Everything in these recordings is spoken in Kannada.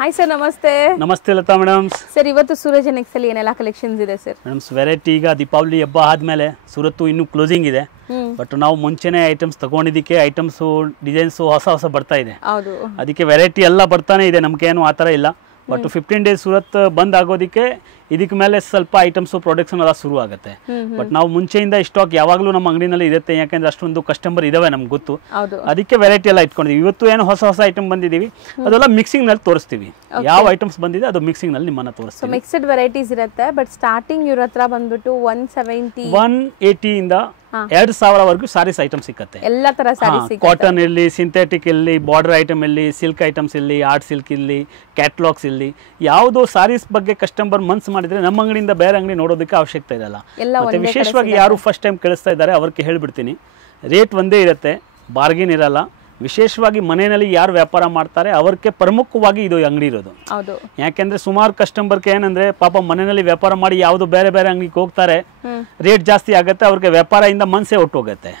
ಹಾಯ್ ಸರ್, ನಮಸ್ತೆ. ನಮಸ್ತೆ ಲತಾ ಮೇಡಮ್. ಸರ್, ಇವತ್ತು ಸೂರಜ್ ನೆಕ್ಸಲ್ಲಿ ಏನೆಲ್ಲ ಕಲೆಕ್ಷನ್ಸ್ ಇದೆ ಸರ್? ಮೇಡಮ್ಸ್, ವೆರೈಟಿ ಈಗ ದೀಪಾವಳಿ ಹಬ್ಬ ಆದಮೇಲೆ ಸೂರತ್ತು ಇನ್ನೂ ಕ್ಲೋಸಿಂಗ್ ಇದೆ. ಬಟ್ ನಾವು ಮುಂಚೆನೇ ಐಟಮ್ಸ್ ತಗೊಂಡಿದ್ದಕ್ಕೆ ಐಟಮ್ಸು ಡಿಸೈನ್ಸು ಹೊಸ ಬರ್ತಾ ಇದೆ. ಹೌದು, ಅದಕ್ಕೆ ವೆರೈಟಿ ಎಲ್ಲ ಬರ್ತಾನೆ ಇದೆ. ನಮಗೇನು ಆ ಥರ ಇಲ್ಲ. ಬಟ್ 15 ಡೇಸ್ ಸೂರತ್ ಬಂದ್ ಆಗೋದಕ್ಕೆ ಇದಕ್ಕೆ ಮೇಲೆ ಸ್ವಲ್ಪ ಐಟಮ್ಸ್ ಪ್ರೊಡಕ್ಷನ್ ಎಲ್ಲ ಶುರು ಆಗುತ್ತೆ. ಬಟ್ ನಾವು ಮುಂಚೆಯಿಂದ ಸ್ಟಾಕ್ ಯಾವಾಗಲೂ ನಮ್ಮ ಅಂಗಡಿನಲ್ಲಿ ಇರುತ್ತೆ, ಯಾಕಂದ್ರೆ ಅಷ್ಟೊಂದು ಕಸ್ಟಮರ್ ಇದಾವೆ ನಮ್ಗೆ ಗೊತ್ತು. ಅದಕ್ಕೆ ವೆರೈಟಿ ಎಲ್ಲ ಇಟ್ಕೊಂಡಿದ್ದೀವಿ. ಇವತ್ತು ಏನು ಹೊಸ ಐಟಮ್ ಬಂದಿದ್ದೀವಿ, ಅದೆಲ್ಲ ಮಿಕ್ಸಿಂಗ್ ನಲ್ಲಿ ತೋರಿಸ್ತೀವಿ. ಯಾವ ಐಟಮ್ಸ್ ಬಂದಿದೆ ಅದು ಮಿಕ್ಸಿಂಗ್ ನಲ್ಲಿ ನಿಮ್ಮನ್ನ ತೋರಿಸ್ತೀವಿ. ಮಿಕ್ಸ್ಡ್ ವೆರೈಟೀಸ್ ಇರುತ್ತೆ. ಬಟ್ ಸ್ಟಾರ್ಟಿಂಗ್ ಇವ್ರ ಹತ್ರ ಬಂದ್ಬಿಟ್ಟು 180 ಇಂದ 2000 ವರೆಗೂ ಸಾರೀಸ್ ಐಟಮ್ ಸಿಕ್ಕತ್ತೆ. ಎಲ್ಲ ತರ ಸಾರೀಸ್, ಕಾಟನ್ ಇರಲಿ, ಸಿಂಥೆಟಿಕ್ ಇರಲಿ, ಬಾರ್ಡರ್ ಐಟಮ್ ಇರಲಿ, ಸಿಲ್ಕ್ ಐಟಮ್ಸ್ ಇರಲಿ, ಆರ್ಟ್ ಸಿಲ್ಕ್ ಇರಲಿ, ಕ್ಯಾಟ್ಲಾಗ್ಸ್ ಇರಲಿ, ಯಾವುದೋ ಸಾರೀಸ್ ಬಗ್ಗೆ ಕಸ್ಟಮರ್ ಮನ್ಸ್ ಮಾಡಿದ್ರೆ ನಮ್ಮ ಅಂಗಡಿಯಿಂದ ಬೇರೆ ಅಂಗಡಿ ನೋಡೋದಕ್ಕೆ ಅವಶ್ಯಕತೆ ಇರಲ್ಲ. ಮತ್ತೆ ವಿಶೇಷವಾಗಿ ಯಾರು ಫಸ್ಟ್ ಟೈಮ್ ಕೇಳಿಸ್ತಾ ಇದ್ದಾರೆ ಅವ್ರಿಗೆ ಹೇಳ್ಬಿಡ್ತೀನಿ, ರೇಟ್ ಒಂದೇ ಇರುತ್ತೆ, ಬಾರ್ಗೇನ್ ಇರಲ್ಲ. ವಿಶೇಷವಾಗಿ ಮನೆಯಲ್ಲಿ ಯಾರು ವ್ಯಾಪಾರ ಮಾಡ್ತಾರೆ ಅವ್ರಿಗೆ ಪ್ರಮುಖವಾಗಿ ಇದು ಅಂಗಡಿ ಇರೋದು. ಯಾಕೆಂದ್ರೆ ಸುಮಾರು ಕಸ್ಟಮರ್ಗೆ ಏನಂದ್ರೆ ಪಾಪ ಮನೆಯಲ್ಲಿ ವ್ಯಾಪಾರ ಮಾಡಿ ಯಾವ್ದು ಬೇರೆ ಬೇರೆ ಅಂಗಡಿಗೆ ಹೋಗ್ತಾರೆ, ರೇಟ್ ಜಾಸ್ತಿ ಆಗುತ್ತೆ, ಅವ್ರಿಗೆ ವ್ಯಾಪಾರದಿಂದ ಮನಸ್ಸೇ ಹೊಟ್ಟೋಗುತ್ತೆ.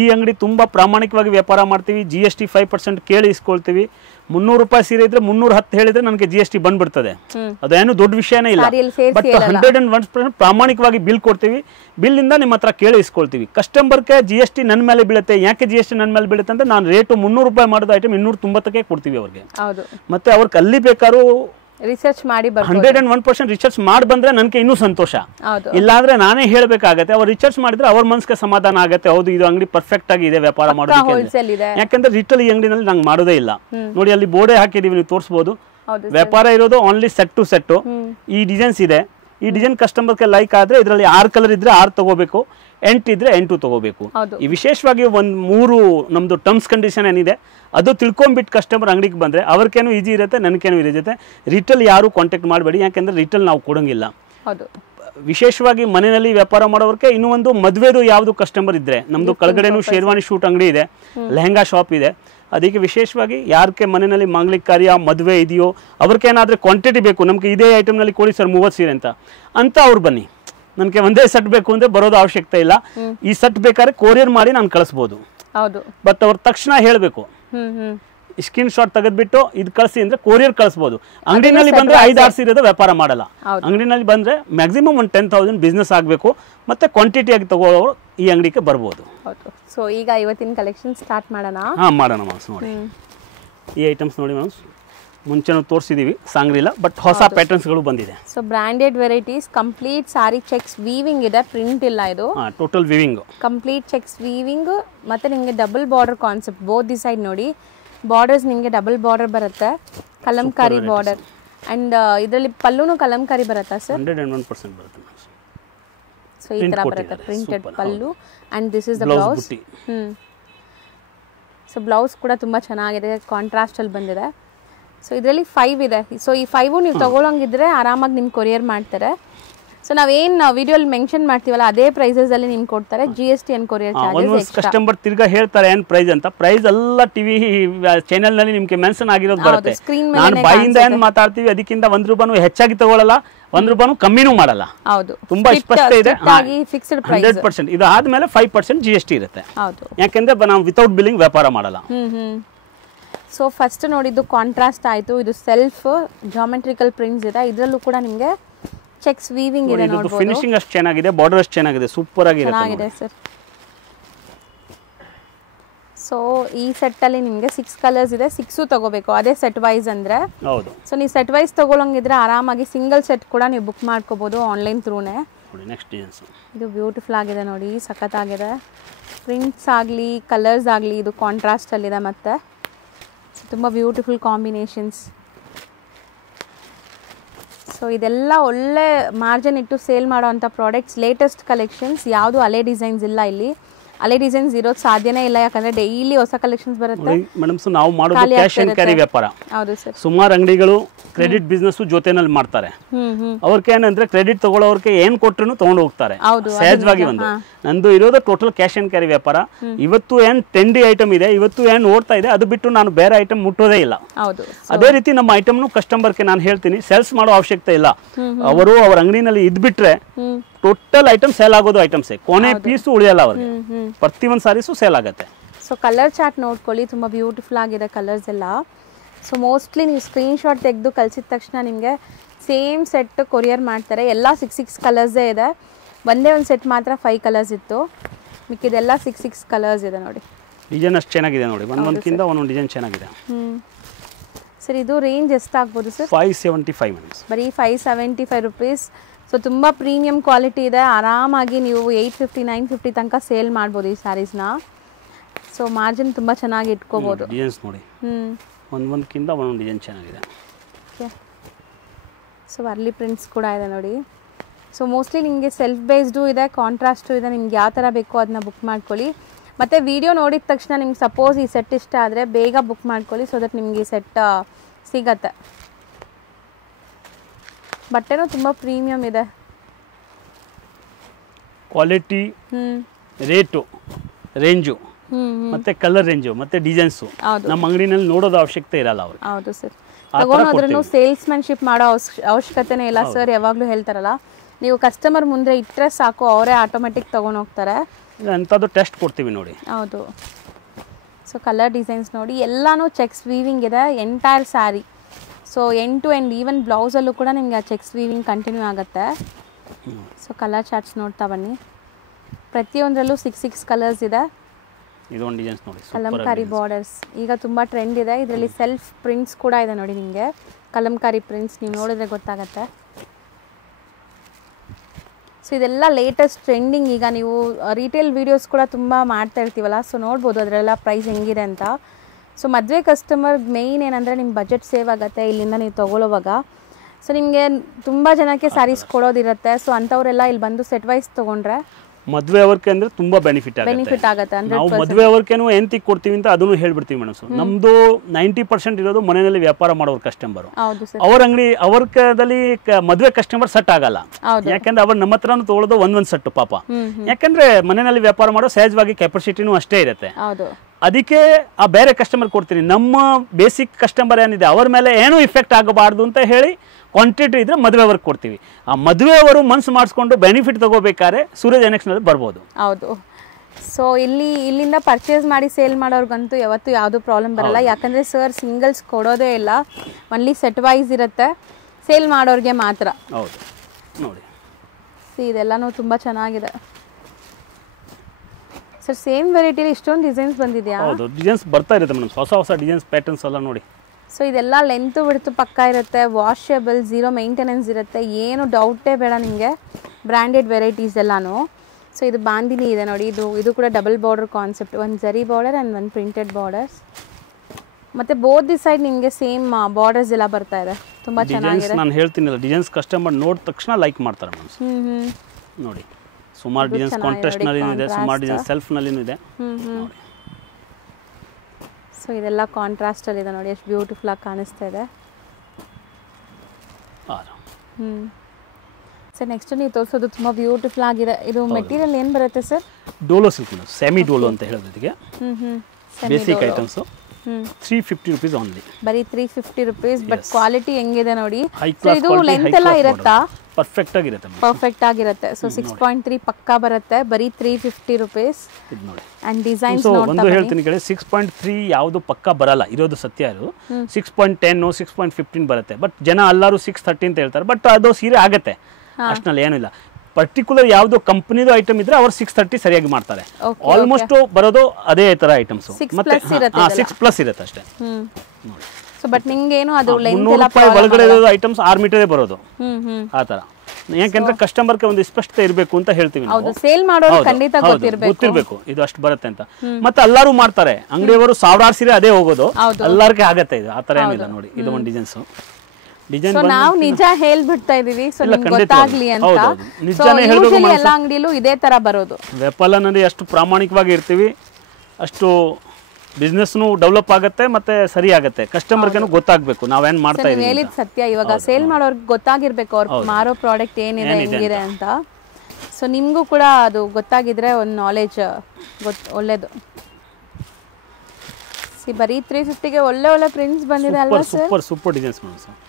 ಈ ಅಂಗಡಿ ತುಂಬಾ ಪ್ರಾಮಾಣಿಕವಾಗಿ ವ್ಯಾಪಾರ ಮಾಡ್ತೀವಿ. GST 5% ಕೇಳಿ ಇಸ್ಕೊಳ್ತೀವಿ. 300 ರೂಪಾಯಿ ಸೀರೆ ಇದ್ರೆ 310 ಹೇಳಿದ್ರೆ ನನಗೆ GST ಬಂದ್ಬಿಡ್ತದೆ. ಅದೇನು ದೊಡ್ಡ ವಿಷಯನೇ ಇಲ್ಲ. ಬಟ್ 101% ಪ್ರಾಮಾಣಿಕವಾಗಿ ಬಿಲ್ ಕೊಡ್ತೀವಿ. ಬಿಲ್ ಇಂದ ನಿಮ್ಮ ಹತ್ರ ಕೇಳಿ ಇಸ್ಕೊಳ್ತೀವಿ. ಕಸ್ಟಮರ್ಗೆ GST ನನ್ನ ಮೇಲೆ ಬೀಳುತ್ತೆ. ಯಾಕೆ GST ನನ್ನ ಮೇಲೆ ಬೀಳುತ್ತೆ ಅಂದ್ರೆ ನಾನು ರೇಟು 300 ರೂಪಾಯಿ ಮಾಡಿದ ಐಟಮ್ 290ಕ್ಕೆ ಕೊಡ್ತೀವಿ ಅವ್ರಿಗೆ. ಮತ್ತೆ ಅವ್ರಿಗೆ ಅಲ್ಲಿ ಬೇಕಾದ್ರೂ ರಿಸರ್ಚ್ ಮಾಡಿ 101% ರಿಸರ್ಚ್ ಮಾಡಿ ಬಂದ್ರೆ ನನಗೆ ಇನ್ನೂ ಸಂತೋಷ. ಇಲ್ಲಾಂದ್ರೆ ನಾನೇ ಹೇಳ್ಬೇಕಾಗತ್ತೆ. ಅವ್ರು ರಿಸರ್ಚ್ ಮಾಡಿದ್ರೆ ಅವ್ರ ಮನಸ್ಸಿಗೆ ಸಮಾಧಾನ ಆಗುತ್ತೆ. ಹೌದು, ಇದು ಅಂಗಡಿ ಪರ್ಫೆಕ್ಟ್ ಆಗಿ ಇದೆ ವ್ಯಾಪಾರ ಮಾಡೋದಕ್ಕೆ. ಯಾಕಂದ್ರೆ ರಿಟೇಲ್ ಈ ಅಂಗಡಿನಲ್ಲಿ ನಂಗೆ ಮಾಡೋದೇ ಇಲ್ಲ. ನೋಡಿ, ಅಲ್ಲಿ ಬೋರ್ಡೇ ಹಾಕಿದೀವಿ, ನೀವು ತೋರಿಸಬಹುದು. ವ್ಯಾಪಾರ ಇರೋದು ಓನ್ಲಿ ಸೆಟ್ ಟು ಸೆಟ್. ಈ ಡಿಸೈನ್ಸ್ ಇದೆ. ಈ ಡಿಸೈನ್ ಕಸ್ಟಮರ್ಗೆ ಲೈಕ್ ಆದ್ರೆ ಇದರಲ್ಲಿ 6 ಕಲರ್ ಇದ್ರೆ 6 ತಗೋಬೇಕು, 8 ಇದ್ರೆ 8 ತಗೋಬೇಕು. ಈ ವಿಶೇಷವಾಗಿ ಒಂದು 3 ನಮ್ದು ಟರ್ಮ್ಸ್ ಕಂಡೀಷನ್ ಏನಿದೆ ಅದು ತಿಳ್ಕೊಂಡ್ಬಿಟ್ಟು ಕಸ್ಟಮರ್ ಅಂಗಡಿಗೆ ಬಂದ್ರೆ ಅವ್ರಿಗೇನು ಈಜಿ ಇರುತ್ತೆ, ನನಗೇನು ಇರುತ್ತೆ. ರಿಟೇಲ್ ಯಾರು ಕಾಂಟ್ಯಾಕ್ಟ್ ಮಾಡಬೇಡಿ, ಯಾಕೆಂದ್ರೆ ರಿಟೇಲ್ ನಾವು ಕೊಡೋಂಗಿಲ್ಲ. ವಿಶೇಷವಾಗಿ ಮನೆಯಲ್ಲಿ ವ್ಯಾಪಾರ ಮಾಡೋರಿಗೆ ಇನ್ನೂ ಒಂದು ಮದುವೆದು ಯಾವುದು ಕಸ್ಟಮರ್ ಇದ್ರೆ, ನಮ್ದು ಕೆಳಗಡೆನೂ ಶೇರ್ವಾನಿ ಶೂಟ್ ಅಂಗಡಿ ಇದೆ, ಲೆಹಂಗಾ ಶಾಪ್ ಇದೆ. ಅದಕ್ಕೆ ವಿಶೇಷವಾಗಿ ಯಾರಿಗೆ ಮನೆಯಲ್ಲಿ ಮಾಂಗಲಿಕ ಕಾರ್ಯ ಮದುವೆ ಇದೆಯೋ ಅವ್ರಿಗೇನಾದ್ರೆ ಕ್ವಾಂಟಿಟಿ ಬೇಕು, ನಮ್ಗೆ ಇದೇ ಐಟಮ್ನಲ್ಲಿ ಕೊಡಿ ಸರ್ 30 ಸೀರೆ ಅಂತ ಅವ್ರು ಬನ್ನಿ. ನನಗೆ ಒಂದೇ ಸೆಟ್ ಬೇಕು ಅಂದ್ರೆ ಬರೋದು ಅವಶ್ಯಕತೆ ಇಲ್ಲ. ಈ ಸೆಟ್ ಬೇಕಾದ್ರೆ ಕೊರಿಯರ್ ಮಾಡಿ ನಾನು ಕಳಿಸ್ಬೋದು. ಬಟ್ ಅವ್ರ ತಕ್ಷಣ ಹೇಳಬೇಕು, ಸ್ಕ್ರೀನ್ ಶಾಟ್ ತೆಗೆದ್ಬಿಟ್ಟು ಇದು ಕಳಿಸಿ ಅಂದ್ರೆ ಕೊರಿಯರ್ ಕಳಿಸ್ಬೋದು. ಅಂಗಡಿನಲ್ಲಿ ಬಂದ್ರೆ 5-6 ಸೀರೆದ ವ್ಯಾಪಾರ ಮಾಡಲ್ಲ. ಅಂಗಡಿನಲ್ಲಿ ಬಂದ್ರೆ ಮ್ಯಾಕ್ಸಿಮಮ್ ಒಂದು 10,000 ಬಿಸ್ನೆಸ್ ಆಗಬೇಕು. ಮತ್ತೆ ಕ್ವಾಂಟಿಟಿ ಆಗಿ ತಗೋರು ಈ ಅಂಗಡಿಗೆ ಬರ್ಬೋದು. ಸೊ ಈಗ ಇವತ್ತಿನ ಕಲೆಕ್ಷನ್ ಸ್ಟಾರ್ಟ್ ಮಾಡೋಣ. ಮಾಡೋಣ ಮ್ಯಾಮ್ಸ್. ನೋಡಿ, ಈ ಐಟಮ್ಸ್ ನೋಡಿ ಮ್ಯಾಮ್ಸ್, ಮುಂಚೆನೂ ತೋರಿಸಿದೀವಿ ಸಾಂಗ್ರಿಲ್ಲ, ಬಟ್ ಹೊಸ ಪ್ಯಾಟರ್ನ್ಸ್ಗಳು ಬಂದಿದೆ. ಸೊ ಬ್ರಾಂಡೆಡ್ ವೆರೈಟೀಸ್, ಕಂಪ್ಲೀಟ್ ಸಾರಿ ಚೆಕ್ಸ್ ವೀವಿಂಗ್ ಇದೆ, ಪ್ರಿಂಟ್ ಇಲ್ಲ. ಇದು total weaving, complete cheques weaving. ಮತ್ತೆ ನಿಮಗೆ double border concept, both the side ನೋಡಿ ಬಾರ್ಡರ್ಸ್ ನಿಮಗೆ ಡಬಲ್ ಬಾರ್ಡರ್ ಬರುತ್ತೆ, ಕಲಂಕಾರಿ ಬಾರ್ಡರ್. ಅಂಡ್ ಇದರಲ್ಲಿ ಪಲ್ಲುನು ಕಲಂಕಾರಿ ಬರುತ್ತಾ ಸರ್? 101% ಬರುತ್ತೆ. ಸೊ ಈ ತರ ಬರುತ್ತೆ printed pallu. And this is the blouse. So blouse ಕೂಡ ತುಂಬಾ ಚೆನ್ನಾಗಿದೆ, ಕಾಂಟ್ರಾಸ್ಟ್ ಅಲ್ಲಿ ಬಂದಿದೆ. ಸೊ ಇದರಲ್ಲಿ 5 ಇದೆ. ಸೊ ಈ 5 ನೀವು ತಗೊಳ್ಳೋಂಗಿದ್ರೆ ಆರಾಮಾಗಿ ನಿಮ್ಗೆ ಕೊರಿಯರ್ ಮಾಡ್ತಾರೆ. ಸೊ ನಾವೇನು ವಿಡಿಯೋಲಿ ಮೆನ್ಷನ್ ಮಾಡ್ತೀವಲ್ಲ ಅದೇ ಪ್ರೈಸಸ್ ಅಲ್ಲಿ ನಿಮ್ಗೆ ಕೊಡ್ತಾರೆ. GST and courier charges. Customer ತಿರ್ಗಾ ಹೇಳ್ತಾರೆ ಏನ್ ಪ್ರೈಸ್ ಅಂತ. ಪ್ರೈಸ್ ಎಲ್ಲ ಟಿವಿ ಚಾನೆಲ್ ನಲ್ಲಿ ನಿಮ್ಗೆ ಮೆನ್ಷನ್ ಆಗಿರೋದು ಬರುತ್ತೆ. ನಾನು ಬಾಯಿಂದ ಏನ್ ಮಾತಾಡ್ತೀವಿ ಅದಕ್ಕಿಂತ 1 ರೂಪಾಯಿ ಹೆಚ್ಚಾಗಿ ತಗೊಳ್ಳಲ್ಲ, 1 ರೂಪಾಯಿ ಕಮ್ಮಿನೂ ಮಾಡಲ್ಲ. ತುಂಬಾ ಸ್ಪಷ್ಟ ಇದೆ. 100%. ಇದು ಆದ್ಮೇಲೆ 5% GST ಇರುತ್ತೆ. ಯಾಕೆಂದ್ರೆ ನಾವು ವಿತೌಟ್ ಬಿಲ್ಲಿಂಗ್ ವ್ಯಾಪಾರ ಮಾಡಲ್ಲ. ಸೊ ಫಸ್ಟ್ ನೋಡಿದ್ದು ಕಾಂಟ್ರಾಸ್ಟ್ ಆಯಿತು. ಇದು ಸೆಲ್ಫ್ ಜಾಮೆಟ್ರಿಕಲ್ ಪ್ರಿಂಟ್ಸ್ ಇದೆ. ಇದರಲ್ಲೂ ಕೂಡ ನಿಮಗೆ ಚೆಕ್ಸ್ ವೀವಿಂಗ್ ಇದೆ. ನೋಡಬಹುದು, ಫಿನಿಶಿಂಗ್ ಅಷ್ಟು ಚೆನ್ನಾಗಿದೆ, ಬಾರ್ಡರ್ ಅಷ್ಟು ಚೆನ್ನಾಗಿದೆ, ಸೂಪರ್ ಆಗಿದೆ ಸರ್. ಸೊ ಈ ಸೆಟ್ ಅಲ್ಲಿ ನಿಮಗೆ 6 ಕಲರ್ಸ್ ಇದೆ. 6 ತಗೋಬೇಕು ಅದೇ ಸೆಟ್ ವೈಸ್ ಅಂದ್ರೆ. ಹೌದು. ಸೊ ನೀವು ಸೆಟ್ ವೈಸ್ ತಗೊಳ್ಳಂಗಿದ್ರೆ ಆರಾಮಾಗಿ ಸಿಂಗಲ್ ಸೆಟ್ ಕೂಡ ನೀವು ಬುಕ್ ಮಾಡ್ಕೋಬಹುದು ಆನ್ಲೈನ್ ಥ್ರೂನೇ. ನೆಕ್ಸ್ಟ್ ಡಿಸೈನ್ಸ್ ಇದು ಬ್ಯೂಟಿಫುಲ್ ಆಗಿದೆ ನೋಡಿ, ಸಖತ್ತಾಗಿದೆ. ಪ್ರಿಂಟ್ಸ್ ಆಗಲಿ ಕಲರ್ಸ್ ಆಗಲಿ ಇದು ಕಾಂಟ್ರಾಸ್ಟ್ ಅಲ್ಲಿದೆ. ಮತ್ತೆ ತುಂಬ ಬ್ಯೂಟಿಫುಲ್ ಕಾಂಬಿನೇಷನ್ಸ್. ಸೊ ಇದೆಲ್ಲ ಒಳ್ಳೆ ಮಾರ್ಜಿನ್ ಇಟ್ಟು ಸೇಲ್ ಮಾಡೋ ಅಂಥ ಪ್ರಾಡಕ್ಟ್ಸ್, ಲೇಟೆಸ್ಟ್ ಕಲೆಕ್ಷನ್ಸ್. ಯಾವುದು ಹಳೆ ಡಿಸೈನ್ಸ್ ಇಲ್ಲ ಇಲ್ಲಿ. ಹಳೆ ಡಿಸೈನ್ಸ್ ಇರೋದು ಸಾಧ್ಯನೇ ಇಲ್ಲ, ಯಾಕಂದ್ರೆ ಡೈಲಿ ಹೊಸ ಕಲೆಕ್ಷನ್ಸ್ ಬರುತ್ತೆ. ಮೇಡಮ್, ನಾವು ಮಾಡೋದು ಕ್ಯಾಶ್ ಅಂಡ್ ಕ್ಯಾರಿ ವ್ಯಾಪಾರ. ಹೌದು ಸರ್. ಸುಮಾರು ಅಂಗಡಿಗಳು ಕ್ರೆಡಿಟ್ ಬಿಸ್ನೆಸ್ ಜೊತೆನಲ್ಲಿ ಮಾಡ್ತಾರೆ. ಅವ್ರಿಗೆ ಏನಂದ್ರೆ ಕ್ರೆಡಿಟ್ ತಗೊಳ್ಳೋರ್ಗೆ ಏನ್ ಕೊಟ್ಟರು ತಗೊಂಡು ಹೋಗ್ತಾರೆ ಸಹಜವಾಗಿ. ನಂದು ಇರೋದು ಟೋಟಲ್ ಕ್ಯಾಶ್ ಅಂಡ್ ಕ್ಯಾರಿ ವ್ಯಾಪಾರ. ಇವತ್ತು ಏನ್ ಟ್ರೆಂಡಿ ಐಟಮ್ ಇದೆ, ಇವತ್ತು ಏನ್ ಓಡ್ತಾ ಇದೆ, ಅದು ಬಿಟ್ಟು ನಾನು ಬೇರೆ ಐಟಮ್ ಮುಟ್ಟೋದೇ ಇಲ್ಲ. ಅದೇ ರೀತಿ ನಮ್ಮ ಐಟಮ್ನು ಕಸ್ಟಮರ್ಗೆ ನಾನು ಹೇಳ್ತೀನಿ, ಸೇಲ್ಸ್ ಮಾಡೋ ಅವಶ್ಯಕತೆ ಇಲ್ಲ. ಅವರು ಅವ್ರ ಅಂಗಡಿನಲ್ಲಿ ಇದ್ಬಿಟ್ರೆ ಟೋಟಲ್ ಐಟಮ್ ಸೇಲ್ ಆಗೋದು ಐಟಮ್ಸೇ, ಕೊನೆ ಪೀಸು ಉಳಿಯಲ್ಲ ಅವ್ರಿಗೆ. ಪ್ರತಿ ಒಂದು ಸಾರೀಸು ಸೇಲ್ ಆಗುತ್ತೆ. ಸೊ ಕಲರ್ ಚಾರ್ಟ್ ನೋಡ್ಕೊಳ್ಳಿ, ತುಂಬಾ ಬ್ಯೂಟಿಫುಲ್ ಆಗಿದೆ ಕಲರ್ಸ್ ಎಲ್ಲ. ಸೊ ಮೋಸ್ಟ್ಲಿ ನೀವು ಸ್ಕ್ರೀನ್ಶಾಟ್ ತೆಗೆದು ಕಳಿಸಿದ ತಕ್ಷಣ ನಿಮಗೆ ಸೇಮ್ ಸೆಟ್ ಕೊರಿಯರ್ ಮಾಡ್ತಾರೆ. ಎಲ್ಲ 6 ಕಲರ್ಸೇ ಇದೆ. ಒಂದೇ ಒಂದು ಸೆಟ್ ಮಾತ್ರ 5 ಕಲರ್ಸ್ ಇತ್ತು, ಮಿಕ್ಕಿದೆಲ್ಲ 6 ಕಲರ್ಸ್ ಇದೆ ನೋಡಿ. ಡಿಸೈನ್ ಅಷ್ಟು ಚೆನ್ನಾಗಿದೆ ನೋಡಿ, ಒಂದೊಂದಕ್ಕಿಂತ ಒಂದೊಂದು ಡಿಸೈನ್ ಚೆನ್ನಾಗಿದೆ. ಸರ್ ಇದು ರೇಂಜ್ ಎಷ್ಟಾಗ್ಬೋದು ಸರ್? 575 ಬರೀ 575 ರುಪೀಸ್. ಸೊ ತುಂಬ ಪ್ರೀಮಿಯಂ ಕ್ವಾಲಿಟಿ ಇದೆ. ಆರಾಮಾಗಿ ನೀವು 850 950 ತನಕ ಸೇಲ್ ಮಾಡ್ಬೋದು ಈ ಸ್ಯಾರೀಸ್ನ. ಸೊ ಮಾರ್ಜಿನ್ ತುಂಬ ಚೆನ್ನಾಗಿ ಇಟ್ಕೋಬೋದು. ಡಿಸೈನ್ಸ್ ನೋಡಿ, ಒಂದೊಂದಕ್ಕಿಂತ ಒಂದೊಂದು ಡಿಸೈನ್ ಚೆನ್ನಾಗಿದೆ. ಓಕೆ, ಸೊ ವರ್ಲಿ ಪ್ರಿಂಟ್ಸ್ ಕೂಡ ಇದೆ ನೋಡಿ. ಸೊ ಮೋಸ್ಟ್ಲಿ ನಿಮಗೆ ಸೆಲ್ಫ್ ಬೇಸ್ಡು ಇದೆ, ಕಾಂಟ್ರಾಸ್ಟು ಇದೆ. ನಿಮ್ಗೆ ಯಾವ ಥರ ಬೇಕೋ ಅದನ್ನ ಬುಕ್ ಮಾಡ್ಕೊಳ್ಳಿ. ಮತ್ತು ವಿಡಿಯೋ ನೋಡಿದ ತಕ್ಷಣ ನಿಮ್ಗೆ ಸಪೋಸ್ ಈ ಸೆಟ್ ಇಷ್ಟ ಆದರೆ ಬೇಗ ಬುಕ್ ಮಾಡ್ಕೊಳ್ಳಿ, ಸೊ ದಟ್ ನಿಮಗೆ ಈ ಸೆಟ್ ಸಿಗತ್ತೆ. ಬಟ್ಟೆನೂ ತುಂಬ ಪ್ರೀಮಿಯಂ ಇದೆ. ಕ್ವಾಲಿಟಿ, ರೇಟು, ರೇಂಜು, ಮತ್ತೆ ಕಲರ್ ರೇಂಜು, ಮತ್ತೆ ಡಿಸೈನ್ಸು ನಮ್ಮ ಅಂಗಡಿನಲ್ಲಿ ನೋಡೋದು ಅವಶ್ಯಕತೆ ಇರಲ್ಲ ಅವರು. ಹೌದು ಸರ್, ತಗೊಂಡೋದ್ರೂ ಸೇಲ್ಸ್ಮನ್ಶಿಪ್ ಮಾಡೋ ಅವಶ್ಯಕತೆನೇ ಇಲ್ಲ ಸರ್. ಯಾವಾಗಲೂ ಹೇಳ್ತಾರಲ್ಲ, ನೀವು ಕಸ್ಟಮರ್ ಮುಂದೆ ಇಟ್ಟರೆ ಸಾಕು, ಅವರೇ ಆಟೋಮೆಟಿಕ್ ತೊಗೊಂಡು ಹೋಗ್ತಾರೆ. ಅಂಥದ್ದು ಟೆಸ್ಟ್ ಕೊಡ್ತೀವಿ ನೋಡಿ. ಹೌದು. ಸೊ ಕಲರ್ ಡಿಸೈನ್ಸ್ ನೋಡಿ, ಎಲ್ಲನೂ ಚೆಕ್ಸ್ ವೀವಿಂಗ್ ಇದೆ entire sari. So end to end even ಬ್ಲೌಸಲ್ಲೂ ಕೂಡ ನಿಮಗೆ ಆ ಚೆಕ್ಸ್ ವೀವಿಂಗ್ ಕಂಟಿನ್ಯೂ ಆಗುತ್ತೆ. ಸೊ ಕಲರ್ ಚಾರ್ಟ್ಸ್ ನೋಡ್ತಾ ಬನ್ನಿ. ಪ್ರತಿಯೊಂದರಲ್ಲೂ 6 ಕಲರ್ಸ್ ಇದೆ. ಇದೊಂದು ಡಿಸೈನ್ಸ್ ನೋಡಿ, ಕಲಂಕಾರಿ ಬಾರ್ಡರ್ಸ್ ಈಗ ತುಂಬ ಟ್ರೆಂಡ್ ಇದೆ. ಇದರಲ್ಲಿ ಸೆಲ್ಫ್ ಪ್ರಿಂಟ್ಸ್ ಕೂಡ ಇದೆ ನೋಡಿ. ನಿಮಗೆ ಕಲಂಕಾರಿ ಪ್ರಿಂಟ್ಸ್ ನೀವು ನೋಡಿದ್ರೆ ಗೊತ್ತಾಗತ್ತೆ. ಸೊ ಇದೆಲ್ಲ ಲೇಟೆಸ್ಟ್ ಟ್ರೆಂಡಿಂಗ್. ಈಗ ನೀವು ರಿಟೇಲ್ ವೀಡಿಯೋಸ್ ಕೂಡ ತುಂಬ ಮಾಡ್ತಾ ಇರ್ತೀವಲ್ಲ, ಸೊ ನೋಡ್ಬೋದು ಅದರೆಲ್ಲ ಪ್ರೈಸ್ ಹೆಂಗಿದೆ ಅಂತ. ಸೊ ಮದುವೆ ಕಸ್ಟಮರ್ ಮೇಯ್ನ್ ಏನಂದರೆ ನಿಮ್ಮ ಬಜೆಟ್ ಸೇವ್ ಆಗುತ್ತೆ ಇಲ್ಲಿಂದ ನೀವು ತೊಗೊಳ್ಳೋವಾಗ. ಸೊ ನಿಮಗೆ ತುಂಬ ಜನಕ್ಕೆ ಸ್ಯಾರೀಸ್ ಕೊಡೋದಿರುತ್ತೆ. ಸೊ ಅಂಥವರೆಲ್ಲ ಇಲ್ಲಿ ಬಂದು ಸೆಟ್ ವೈಸ್ ತೊಗೊಂಡ್ರೆ ಮದುವೆ ಅವರ್ಕೆ ಅಂದ್ರೆ ತುಂಬಾ ಬೆನಿಫಿಟ್ ಆಗುತ್ತೆ. ನಾವು ಮದುವೆ ಅವರ್ಕೆನೂ ಎಂತಿಗೆ ಕೊಡ್ತೀವಿ ಅಂತ ಅದನ್ನು ಹೇಳ್ಬಿಡ್ತೀವಿ ಮೇಡಮ್. ನಮ್ದು 90% ಇರೋದು ಮನೆಯಲ್ಲಿ ವ್ಯಾಪಾರ ಮಾಡೋರು ಕಸ್ಟಮರ್. ಅವ್ರ ಅಂಗಡಿ ಅವರ್ಕದಲ್ಲಿ ಮದುವೆ ಕಸ್ಟಮರ್ ಸೆಟ್ ಆಗಲ್ಲ, ಯಾಕಂದ್ರೆ ಅವ್ರು ನಮ್ಮ ಹತ್ರನೂ ತಗೊಳ್ಳೋದು ಒಂದೊಂದು ಸೆಟ್ ಪಾಪ. ಯಾಕಂದ್ರೆ ಮನೆಯಲ್ಲಿ ವ್ಯಾಪಾರ ಮಾಡೋ ಸಹಜವಾಗಿ ಕೆಪಾಸಿಟಿನೂ ಅಷ್ಟೇ ಇರುತ್ತೆ. ಅದಕ್ಕೆ ಆ ಬೇರೆ ಕಸ್ಟಮರ್ ಕೊಡ್ತೀನಿ. ನಮ್ಮ ಬೇಸಿಕ್ ಕಸ್ಟಮರ್ ಏನಿದೆ ಅವ್ರ ಮೇಲೆ ಏನೂ ಇಫೆಕ್ಟ್ ಆಗಬಾರ್ದು ಅಂತ ಹೇಳಿ ಕ್ವಾಂಟಿಟಿ ಇದ್ರೆ ಮದುವೆವರೆಗೆ ಕೊಡ್ತೀವಿ. ಆ ಮದುವೆಯವರು ಮನ್ಸು ಮಾಡಿಸ್ಕೊಂಡು ಬೆನಿಫಿಟ್ ತಗೋಬೇಕಾದ್ರೆ ಸೂರಜ್ ಎನೆಕ್ಸ್ನಲ್ಲಿ ಬರ್ಬೋದು. ಹೌದು. ಸೊ ಇಲ್ಲಿಂದ ಪರ್ಚೇಸ್ ಮಾಡಿ ಸೇಲ್ ಮಾಡೋರ್ಗಂತೂ ಯಾವತ್ತೂ ಯಾವುದೂ ಪ್ರಾಬ್ಲಮ್ ಬರಲ್ಲ, ಯಾಕಂದರೆ ಸರ್ ಸಿಂಗಲ್ಸ್ ಕೊಡೋದೇ ಇಲ್ಲ, ಒನ್ಲಿ ಸೆಟ್ ವೈಸ್ ಇರುತ್ತೆ, ಸೇಲ್ ಮಾಡೋರಿಗೆ ಮಾತ್ರ. ಹೌದು ನೋಡಿ, ಇದೆಲ್ಲನೂ ತುಂಬ ಚೆನ್ನಾಗಿದೆ ಸರ್. ಸೇಮ್ ವೆರೈಟಿಲಿ ಇಷ್ಟೊಂದು ಡಿಸೈನ್ಸ್ ಬಂದಿದೆಯಾ? ಹೌದು, ಡಿಸೈನ್ಸ್ ಬರ್ತಾ ಇರುತ್ತೆ ಮೇಡಮ್, ಹೊಸ ಹೊಸ ಡಿಸೈನ್ಸ್ ಪ್ಯಾಟರ್ನ್ಸ್ ಎಲ್ಲ ನೋಡಿ. ಸೊ ಇದೆಲ್ಲ ಲೆಂತ್ ಬಿಡ್ತು ಪಕ್ಕ ಇರುತ್ತೆ, ವಾಷೇಬಲ್, 0 ಮೇಂಟೆನೆನ್ಸ್ ಇರುತ್ತೆ, ಏನು ಡೌಟೇ ಬೇಡ ನಿಮಗೆ. ಬ್ರ್ಯಾಂಡೆಡ್ ವೆರೈಟೀಸ್ ಎಲ್ಲಾನು. ಸೊ ಇದು ಬಾಂದಿನಿ ಇದೆ ನೋಡಿ. ಇದು ಕೂಡ ಡಬಲ್ ಬಾರ್ಡರ್ ಕಾನ್ಸೆಪ್ಟ್, ಒಂದು ಜರಿ ಬಾರ್ಡರ್ ಆ್ಯಂಡ್ ಒಂದು ಪ್ರಿಂಟೆಡ್ ಬಾರ್ಡರ್ಸ್. ಮತ್ತು ಬೋತ್ ದಿ ಸೈಡ್ ನಿಮಗೆ ಸೇಮ್ ಬಾರ್ಡರ್ಸ್ ಎಲ್ಲ ಬರ್ತಾ ಇದೆ, ತುಂಬ ಚೆನ್ನಾಗಿದೆ. ನಾನು ಹೇಳ್ತೀನಲ್ಲ, ಡಿಸೈನ್ಸ್ ಕಸ್ಟಮರ್ ನೋಡಿದ ತಕ್ಷಣ ಲೈಕ್ ಮಾಡ್ತಾರೆ ಮೇಡಮ್. ನೋಡಿ ಸುಮಾರು ಡಿಸೈನ್ಸ್ ಕಾಂಟ್ರಾಸ್ಟ್ ನಲ್ಲಿ ಇದೆ, ಸುಮಾರು ಡಿಸೈನ್ಸ್ ಸೆಲ್ಫ್ ನಲ್ಲಿ ಇದೆ. ಸೊ ಇದೆಲ್ಲ ಕಾಂಟ್ರಾಸ್ಟ್ ಅಲ್ಲಿ ಇದೆ ನೋಡಿ, ಎಷ್ಟು ಬ್ಯೂಟಿಫುಲ್ ಆಗಿ ಕಾಣಿಸ್ತಾ ಇದೆ. ಸರ್ ನೆಕ್ಸ್ಟ್ ನೀವು ತೋರಿಸೋದು ತುಂಬ ಬ್ಯೂಟಿಫುಲ್ ಆಗಿದೆ. ಇದು ಮೆಟೀರಿಯಲ್ ಏನು ಬರುತ್ತೆ sir? Dolo silk, semi Dolo ಅಂತ ಹೇಳೋದು. ಇದಕ್ಕೆ ಬೇಸಿಕ್ ಐಟಮ್ಸ್ 350 rupees ಓನ್ಲಿ. ಬರೀ 350 rupees. ಬಟ್ ಕ್ವಾಲಿಟಿ ಹೆಂಗಿದೆ ನೋಡಿ. ಇದು ಲೆಂತ್ ಎಲ್ಲ ಇರುತ್ತಾ? ಪರ್ಫೆಕ್ಟ್ ಆಗಿರುತ್ತೆ, ಪರ್ಫೆಕ್ಟ್ ಆಗಿರುತ್ತೆ. ಸೊ 6.3 ಪಕ್ಕಾ ಬರುತ್ತೆ, ಬರೀ 350 rupees. ಇದು ನೋಡಿ, ಅಂಡ್ ಡಿಸೈನ್ಸ್ ಒಂದು ಹೇಳ್ತೀನಿ ಕೇಳಿ, 6.3 ಯಾವುದು ಪಕ್ಕಾ ಬರಲ್ಲ, ಇರೋದು ಸತ್ಯ. ಅದು 6.10 6.15 ಬರುತ್ತೆ. ಬಟ್ ಜನ ಎಲ್ಲರೂ 630 ಅಂತ ಹೇಳ್ತಾರೆ, ಬಟ್ ಅದು ಸೀರೆ ಆಗತ್ತೆ ಅಷ್ಟರಲ್ಲಿ ಏನಿಲ್ಲ. ಪರ್ಟಿಕ್ಯುಲರ್ ಯಾವ್ದು ಕಂಪನಿದು ಐಟಮ್ ಇದ್ರೆ ಅವ್ರು 630 ಸರಿಯಾಗಿ ಮಾಡ್ತಾರೆ. ಆಲ್ಮೋಸ್ಟ್ ಬರೋದು ಅದೇ ತರ ಐಟಮ್ಸ್, ಮತ್ತೆ 6+ ಇರುತ್ತೆ ಅಷ್ಟೇ. ಸೊ ಬಟ್ ನಿಂಗೇನು ಅದು ಲೆಂತ್ ಎಲ್ಲ ಒಳಗಡೆ ಇರೋದು ಐಟಮ್ಸ್ 6 ಮೀಟರ್ ಬರೋದು ಆ ತರ. ಯಾಕೆಂದ್ರೆ ಕಸ್ಟಮರ್ಗೆ ಒಂದು ಸ್ಪಷ್ಟತೆ ಇರಬೇಕು ಅಂತ ಹೇಳ್ತೀವಿ ನಾವು. ಸೇಲ್ ಮಾಡೋರು ಖಂಡಿತ ಗೊತ್ತಿರಬೇಕು ಇದು ಅಷ್ಟು ಬರುತ್ತೆ ಅಂತ. ಮತ್ತೆ ಎಲ್ಲರೂ ಮಾಡ್ತಾರೆ, ಅಂಗಡಿಯವರು ಸಾವಿರಾರು ಸೀರೆ ಅದೇ ಹೋಗೋದು, ಎಲ್ಲರಿಗೆ ಆಗತ್ತೆ ಇದು. ಆ ತರ ಏನಿಲ್ಲ ನೋಡಿ, ಇದು ಒಂದು ಡಿಸೈನ್ಸ್. ನಾವು ನಿಜ ಹೇಳ್ಬಿಡ್ತಾ ಇದೀವಿ, ಸೊ ನಿಮ್ಗೆ ಗೊತ್ತಾಗ್ಲಿ ಅಂತ. ಎಲ್ಲ ಅಂಗಡಿಲೂ ಇದೇ ತರ ಬರೋದು. ವ್ಯಾಪಾರನಲ್ಲಿ ಎಷ್ಟು ಪ್ರಾಮಾಣಿಕವಾಗಿ ಇರ್ತೀವಿ ಅಷ್ಟು ಬಿಸ್ನೆಸ್ನು ಡೆವಲಪ್ ಆಗುತ್ತೆ, ಮತ್ತೆ ಸರಿ ಆಗುತ್ತೆ. ಕಸ್ಟಮರ್ಗೆನೂ ಗೊತ್ತಾಗಬೇಕು ನಾವೇನ್ ಮಾಡ್ತಾ ಇದೀವಿ. ಹೇಳಿದ ಸತ್ಯ. ಇವಾಗ ಸೇಲ್ ಮಾಡೋರ್ಗೆ ಗೊತ್ತಾಗಿರ್ಬೇಕು ಅವ್ರು ಮಾರೋ ಪ್ರಾಡಕ್ಟ್ ಏನಿದೆ ಹೆಂಗಿದೆ ಅಂತ. ಸೊ ನಿಮ್ಗೂ ಕೂಡ ಅದು ಗೊತ್ತಾಗಿದ್ರೆ ಒಂದು ನಾಲೆಜ್ ಒಳ್ಳೇದು. ಬರೀ 350ಗೆ ಒಳ್ಳೆ ಒಳ್ಳೆ ಪ್ರಿಂಟ್ಸ್ ಬಂದಿದೆ ಅಲ್ವಾ ಸರ್? Super designs sir.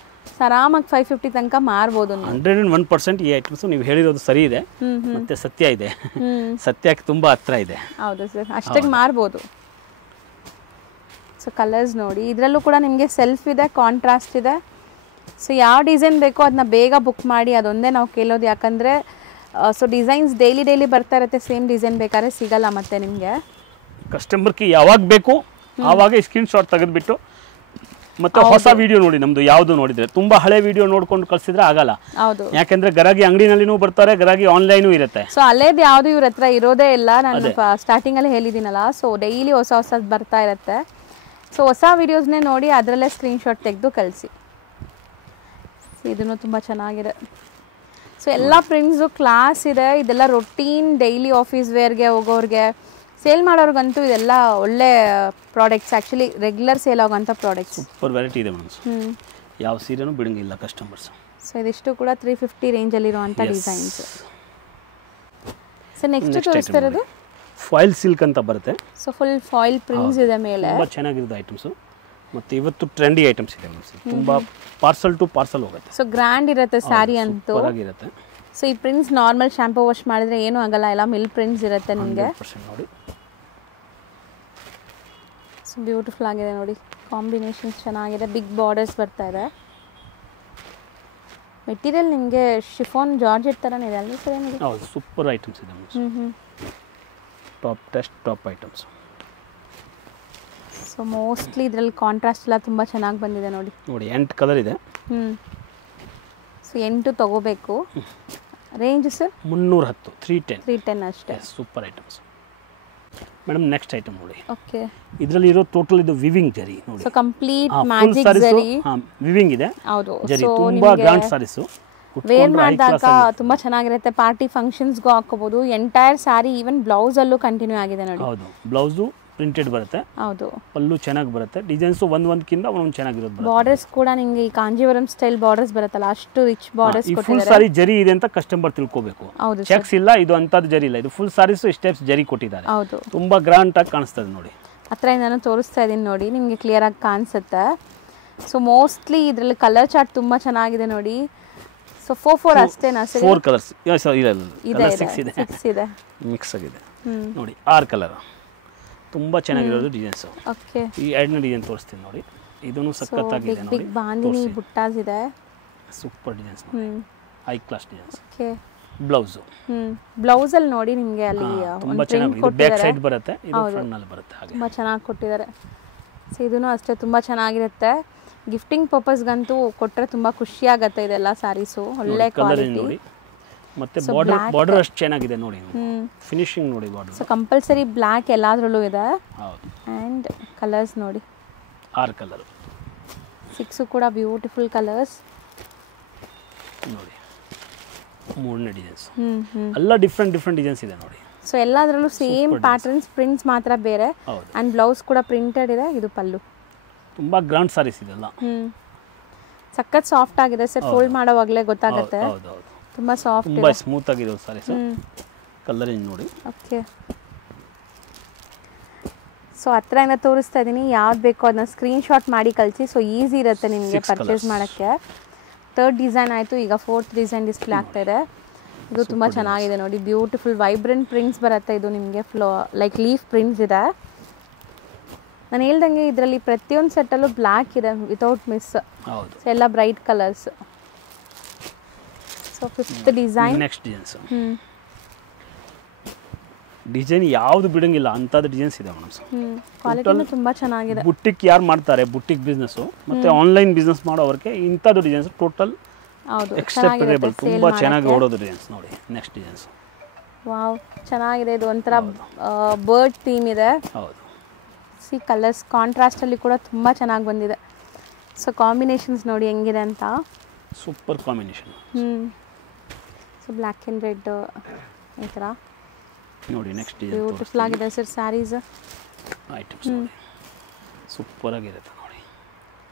ಆರಾಮಾಗಿ 550 ತನಕ ಮಾರ್ಬೋದು. 101% ಈ ಐಟಮ್ಸ್ ನೀವು ಹೇಳಿರೋದು ಸರಿ ಇದೆ, ಮತ್ತೆ ಸತ್ಯ ಇದೆ. ಸತ್ಯಕ್ಕೆ ತುಂಬಾ ಹತ್ರ ಇದೆ. ಹೌದು ಸರ್, ಅಷ್ಟಾಗಿ ಮಾರ್ಬೋದು. ಸೊ ಕಲರ್ಸ್ ನೋಡಿ, ಇದರಲ್ಲೂ ಕೂಡ ನಿಮಗೆ ಸೆಲ್ಫ್ ಇದೆ, ಕಾಂಟ್ರಾಸ್ಟ್ ಇದೆ. ಸೊ ಯಾವ ಡಿಸೈನ್ ಬೇಕೋ ಅದನ್ನ ಬೇಗ ಬುಕ್ ಮಾಡಿ, ಅದೊಂದೇ ನಾವು ಕೇಳೋದು. ಯಾಕಂದರೆ ಸೊ ಡಿಸೈನ್ಸ್ ಡೈಲಿ ಬರ್ತಾ ಇರುತ್ತೆ, ಸೇಮ್ ಡಿಸೈನ್ ಬೇಕಾದ್ರೆ ಸಿಗಲ್ಲ ಮತ್ತೆ ನಿಮಗೆ. ಕಸ್ಟಮರ್ಗೆ ಯಾವಾಗ ಬೇಕು ಆವಾಗ ಸ್ಕ್ರೀನ್ಶಾಟ್ ತೆಗೆದುಬಿಟ್ಟು ಮತ್ತೆ ಹೊಸ ವಿಡಿಯೋ ನೋಡಿ, ನಮ್ದು ಯಾವುದು ನೋಡಿದ್ರೆ ತುಂಬಾ ಹಳೆ ವಿಡಿಯೋ ನೋಡ್ಕೊಂಡು ಕಳ್ಸಿದ್ರೆ ಆಗಲ್ಲ. ಹೌದು, ಯಾಕಂದ್ರೆ ಗರಾಗಿ ಅಂಗಡಿನಲ್ಲಿನೂ ಬರ್ತಾರೆ, ಗರಾಗಿ ಆನ್ಲೈನು ಇರುತ್ತೆ. ಸೊ ಅಲ್ಲೇದು ಯಾವುದು ಇವ್ರ ಹತ್ರ ಇರೋದೇ ಇಲ್ಲ. ನಾನು ಸ್ಟಾರ್ಟಿಂಗ್ ಅಲ್ಲಿ ಹೇಳಿದ್ದೀನಲ್ಲ, ಸೊ ಡೈಲಿ ಹೊಸದು ಬರ್ತಾ ಇರುತ್ತೆ. ಸೊ ಹೊಸ ವಿಡಿಯೋಸ್ನೇ ನೋಡಿ ಅದರಲ್ಲೇ ಸ್ಕ್ರೀನ್ಶಾಟ್ ತೆಗೆದು ಕಳಿಸಿ. ಇದನ್ನು ತುಂಬ ಚೆನ್ನಾಗಿದೆ. ಸೊ ಎಲ್ಲ ಪ್ರಿಂಟ್ಸು ಕ್ಲಾಸ್ ಇದೆ. ಇದೆಲ್ಲ ರೊಟೀನ್ ಡೈಲಿ ಆಫೀಸ್ ವೇರ್ಗೆ ಹೋಗೋರಿಗೆ, ಸೇಲ್ ಮಾಡೋರ್ಗಂತೂ ಇದೆಲ್ಲ ಒಳ್ಳೆ ಪ್ರಾಡಕ್ಟ್ಸ್. ಆ್ಯಕ್ಚುಲಿ ರೆಗ್ಯುಲರ್ ಸೇಲ್ ಆಗೋಂಥ ಪ್ರಾಡಕ್ಟ್ಸ್. ಸೂಪರ್ ವೆರೈಟಿ ಇದೆ ಮೇಡಮ್, ಯಾವ ಸೀರೆನೂ ಬಿಡಂಗಿಲ್ಲ ಕಸ್ಟಮರ್ಸ್. ಸೊ ಇದಿಷ್ಟು ಕೂಡ 350 ರೇಂಜಲ್ಲಿರುವಂಥ ಡಿಸೈನ್ಸ್. ಸೊ ನೆಕ್ಸ್ಟ್ ತೋರಿಸ್ತಾ ಇರೋದು ಫಾಯಿಲ್ ಸಿಲ್ಕ್ ಅಂತ ಬರುತ್ತೆ. ಸೊ ಫುಲ್ ಫಾಯಿಲ್ ಪ್ರಿಂಟ್ಸ್ ಇದೆ ಮೇಲೆ. ತುಂಬ ಚೆನ್ನಾಗಿರೋದು ಐಟಮ್ಸು. ಮತ್ತು ಇವತ್ತು ಟ್ರೆಂಡಿ ಐಟಮ್ಸ್ ಇದೆ ಮೇಡಮ್, ತುಂಬ ಪಾರ್ಸಲ್ ಟು ಪಾರ್ಸಲ್ ಹೋಗುತ್ತೆ. ಸೊ ಗ್ರ್ಯಾಂಡ್ ಇರುತ್ತೆ ಸ್ಯಾರಿ ಅಂತೂ. ಇರುತ್ತೆ. ಸೊ ಈ ಪ್ರಿಂಟ್ಸ್ ನಾರ್ಮಲ್ ಶಾಂಪೂ ವಾಶ್ ಮಾಡಿದ್ರೆ ಏನೂ ಆಗಲ್ಲ, ಎಲ್ಲ ಮಿಲ್ ಪ್ರಿಂಟ್ಸ್ ಇರುತ್ತೆ ನಿಮಗೆ. ನೋಡಿ, ಸೊ ಬ್ಯೂಟಿಫುಲ್ ಆಗಿದೆ ನೋಡಿ, ಕಾಂಬಿನೇಷನ್ಸ್ ಚೆನ್ನಾಗಿದೆ. ಬಿಗ್ ಬಾರ್ಡರ್ಸ್ ಬರ್ತಾ ಇದೆ. ಮೆಟೀರಿಯಲ್ ನಿಮಗೆ ಶಿಫಾನ್ ಜಾರ್ಜೆಟ್ ಥರನೇ ಇದೆ ಅಲ್ವಾ ಸರ್? ಏನಿದೆ? ಹೌದು, ಸೂಪರ್ ಐಟಮ್ಸ್ ಇದೆ. Top items. ಸೊ ಮೋಸ್ಟ್ಲಿ ಇದರಲ್ಲಿ ಕಾಂಟ್ರಾಸ್ಟ್ ಎಲ್ಲ ತುಂಬ ಚೆನ್ನಾಗಿ ಬಂದಿದೆ ನೋಡಿ. 8 ಕಲರ್ ಇದೆ. ಸೊ 8 ತಗೋಬೇಕು. ರೇಂಜ್ ಸರ್ 310, 310 ಅಷ್ಟೇ. Super items madam. Next item ನೋಡಿ. ಓಕೆ, ಇದರಲ್ಲಿ ಇರೋ ಟೋಟಲ್ ಇದು ವಿವಿಂಗ್ ಜರಿ ನೋಡಿ. ಸೊ ಕಂಪ್ಲೀಟ್ ಮ್ಯಾಜಿಕ್ ಜರಿ ವಿವಿಂಗ್ ಇದೆ. ಹೌದು, ಜರಿ ತುಂಬಾ ಗ್ರ್ಯಾಂಡ್ ಸಾರೀಸ್. ವೇರ್ ಮಾಡಿದಾಗ ತುಂಬಾ ಚೆನ್ನಾಗಿರುತ್ತೆ. ಪಾರ್ಟಿ ಫಂಕ್ಷನ್ಸ್ಗೂ ಹಾಕೋಬಹುದು. ಎಂಟೈರ್ ಸಾರಿ ಈವನ್ ಬ್ಲೌಸ್ ಅಲ್ಲೂ ಕಂಟಿನ್ಯೂ ಆಗಿದೆ ನೋಡಿ. ಹೌದು, ಬ್ಲೌಸು ಪ್ರಿಂಟೆಡ್ ಬರುತ್ತೆ. ಹೌದು, ಪಲ್ಲು ಚೆನ್ನಾಗಿ ಬರುತ್ತೆ. ಡಿಸೈನ್ಸ್ ಒಂದೊಂದಕ್ಕಿಂತ ಒಂದೊಂದು ಚೆನ್ನಾಗಿರೋದು. ಬಾರ್ಡರ್ಸ್ ಕೂಡ ನಿಮಗೆ ಈ ಕಾಂಜೀವರಂ ಸ್ಟೈಲ್ ಬಾರ್ಡರ್ಸ್ ಬರುತ್ತಲ್ಲ, ಅಷ್ಟು ರಿಚ್ ಬಾರ್ಡರ್ಸ್ ಕೊಟ್ಟಿದ್ದಾರೆ. ಫುಲ್ ಸಾರಿ ಜರಿ ಇದೆ ಅಂತ ಕಸ್ಟಮರ್ ತಿಳ್ಕೋಬೇಕು. ಹೌದು, ಚೆಕ್ಸ್ ಇಲ್ಲ, ಇದು ಅಂತದ್ದು ಜರಿ ಇಲ್ಲ. ಇದು ಫುಲ್ ಸಾರೀಸ್ ಸ್ಟೆಪ್ಸ್ ಜರಿ ಕೊಟ್ಟಿದ್ದಾರೆ. ಹೌದು, ತುಂಬಾ ಗ್ರ್ಯಾಂಡ್ ಆಗಿ ಕಾಣಿಸ್ತದೆ ನೋಡಿ. ಹತ್ರ ನಾನು ತೋರಿಸ್ತಾ ಇದ್ದೀನಿ ನೋಡಿ, ನಿಮಗೆ ಕ್ಲಿಯರ್ ಆಗಿ ಕಾಣಿಸುತ್ತೆ. ಸೊ ಮೋಸ್ಟ್ಲಿ ಇದರಲ್ಲಿ ಕಲರ್ ಚಾರ್ಟ್ ತುಂಬಾ ಚೆನ್ನಾಗಿದೆ ನೋಡಿ. ಸೊ 4 ಅಷ್ಟೇನಾ ಸರ್? 4 ಕಲರ್ಸ್ ಇಲ್ಲ, ಇದೆ 6 ಇದೆ. 6 ಇದೆ, ಮಿಕ್ಸ್ ಆಗಿದೆ ನೋಡಿ. 6 ಕಲರ್ ತುಂಬಾ ಚೆನ್ನಾಗಿರೋದು ಡಿಸೈನ್ಸ್. ಓಕೆ, ಈ ಎರಡನೇ ಡಿಸೈನ್ ತೋರಿಸ್ತೀನಿ ನೋಡಿ. ಇದನ್ನು ಸಖತ್ತಾಗಿದೆ ನೋಡಿ. ಬಿಗ್ ಬಾಂದಿನಿ ಬುಟ್ಟಾಸ್ ಇದೆ. ಸೂಪರ್ ಡಿಸೈನ್ಸ್ ನೋಡಿ, high class designs. Okay, blouse blouse ಅಲ್ಲಿ ನೋಡಿ ನಿಮಗೆ ಅಲ್ಲಿ ತುಂಬಾ ಚೆನ್ನಾಗಿ ಬ್ಯಾಕ್ ಸೈಡ್ ಬರುತ್ತೆ, ಇದು ಫ್ರಂಟ್ ನಲ್ಲಿ ಬರುತ್ತೆ. ಹಾಗೆ ತುಂಬಾ ಚೆನ್ನಾಗಿ ಕೊಟ್ಟಿದ್ದಾರೆ. ಸೊ ಇದನ್ನು ಅಷ್ಟೇ ತುಂಬಾ ಚೆನ್ನಾಗಿರುತ್ತೆ. ಗಿಫ್ಟಿಂಗ್ ಪರ್ಪಸ್ಗಂತೂ ಕೊಟ್ಟರೆ ತುಂಬ ಖುಷಿ ಆಗುತ್ತೆ. ಇದೆಲ್ಲ ಸ್ಯಾರೀಸು ಒಳ್ಳೆ ಕ್ವಾಲಿಟಿ. ಮತ್ತೆ ಬಾರ್ಡರ್ ಅಷ್ಟು ಚೆನ್ನಾಗಿದೆ ನೋಡಿ. ಫಿನಿಶಿಂಗ್ ನೋಡಿ ಬಾರ್ಡರ್. ಸೊ ಕಂಪಲ್ಸರಿ ಬ್ಲ್ಯಾಕ್ ಎಲ್ಲಾದ್ರಲ್ಲೂ ಇದೆ. ಹೌದು, ಆ್ಯಂಡ್ ಕಲರ್ಸ್ ನೋಡಿ, 6 ಕಲರ್. 6 ಕೂಡ ಬ್ಯೂಟಿಫುಲ್ ಕಲರ್ಸ್ ನೋಡಿ. 3 ಡಿಸೈನ್ಸ್ ಎಲ್ಲ ಡಿಫ್ರೆಂಟ್ ಡಿಸೈನ್ಸ್ ಇದೆ ನೋಡಿ. ಸೊ ಎಲ್ಲದರಲ್ಲೂ ಸೇಮ್ ಪ್ಯಾಟರ್ನ್ಸ್, ಪ್ರಿಂಟ್ಸ್ ಮಾತ್ರ ಬೇರೆ. ಆ್ಯಂಡ್ ಬ್ಲೌಸ್ ಕೂಡ ಪ್ರಿಂಟೆಡ್ ಇದೆ. ಇದು ಪಲ್ಲು. ತುಂಬಾ ಗ್ರ್ಯಾಂಡ್ ಸಾರೀಸ್ ಇದೆಲ್ಲ. ಸಖತ್ ಸಾಫ್ಟ್ ಆಗಿದೆ ಸರ್. ಫೋಲ್ಡ್ ಮಾಡೋವಾಗಲೇ ಗೊತ್ತಾಗುತ್ತೆ. ತುಂಬಾ ಸಾಫ್ಟ್, ತುಂಬಾ ಸ್ಮೂತ್ ಆಗಿದೆ ಸಾರೀಸ್. ಕಲರಿಂಗ್ ನೋಡಿ. ಓಕೆ, ಸೊ ಹತ್ರದಿಂದ ತೋರಿಸ್ತಾ ಇದ್ದೀನಿ. ಯಾವ್ದು ಬೇಕೋ ಅದನ್ನ ಸ್ಕ್ರೀನ್ಶಾಟ್ ಮಾಡಿ ಕಳಿಸಿ. ಸೊ ಈಸಿ ಇರುತ್ತೆ ನಿಮಗೆ ಪರ್ಚೇಸ್ ಮಾಡೋಕ್ಕೆ. 3rd ಡಿಸೈನ್ ಆಯಿತು, ಈಗ 4th ಡಿಸೈನ್ ಡಿಸ್ಪ್ಲೇ ಆಗ್ತಾ ಇದೆ. ಇದು ತುಂಬ ಚೆನ್ನಾಗಿದೆ ನೋಡಿ. ಬ್ಯೂಟಿಫುಲ್ ವೈಬ್ರೆಂಟ್ ಪ್ರಿಂಟ್ಸ್ ಬರುತ್ತೆ. ಇದು ನಿಮಗೆ ಲೈಕ್ ಲೀಫ್ ಪ್ರಿಂಟ್ಸ್ ಇದೆ. ನಾನು ಹೇಳ್ದಂಗೆ ಇದರಲ್ಲಿ ಪ್ರತಿಯೊಂದು ಸೆಟ್ಟಲ್ಲೂ ಬ್ಲ್ಯಾಕ್ ಇದೆ ವಿತೌಟ್ ಮಿಸ್. ಹೌದು, ಎಲ್ಲ bright colours. So 5th design. Next design ಯಾವುದು ಬಿಡಂಗಿಲ್ಲ ಅಂತದ ಡಿಸೈನ್ಸ್ ಇದೆ ಮೇಡಮ್. ಕ್ವಾಲಿಟಿನೂ ತುಂಬಾ ಚೆನ್ನಾಗಿದೆ. ಬುಟ್ಟಿಕ್ ಯಾರು ಮಾಡ್ತಾರೆ, ಬುಟ್ಟಿಕ್ ಬಿಸ್ನೆಸ್ ಮತ್ತೆ ಆನ್ಲೈನ್ ಬಿಸ್ನೆಸ್ ಮಾಡೋವರಿಗೆ ಇಂಥದ್ದು ಡಿಸೈನ್ಸ್ ಟೋಟಲ್ ಎಕ್ಸೆಪ್ಟಬಲ್. ತುಂಬಾ ಚೆನ್ನಾಗಿ ಓಡೋದು ಡಿಸೈನ್ಸ್ ನೋಡಿ. ನೆಕ್ಸ್ಟ್ ಡಿಸೈನ್ಸ್ ವಾವ್, ಚೆನ್ನಾಗಿದೆ. ಇದು ಒಂಥರ ಬರ್ಡ್ ಥೀಮ್ ಇದೆ. ಹೌದು, ಸಿ ಕಲರ್ಸ್ ಕಾಂಟ್ರಾಸ್ಟ್ ಅಲ್ಲಿ ಕೂಡ ತುಂಬಾ ಚೆನ್ನಾಗಿ ಬಂದಿದೆ. ಸೊ ಕಾಂಬಿನೇಷನ್ಸ್ ನೋಡಿ ಹೆಂಗಿದೆ ಅಂತ. Super combination. So black and red ಈ ಥರ ನೋಡಿ. ನೆಕ್ಸ್ಟ್ ಬ್ಯೂಟಿಫುಲ್ ಆಗಿದೆ ಸರ್ ಸ್ಯಾರೀಸ್ ಐಟಮ್ಸ್ ನೋಡಿ. ಸೂಪರ್ ಆಗಿರುತ್ತೆ ನೋಡಿ.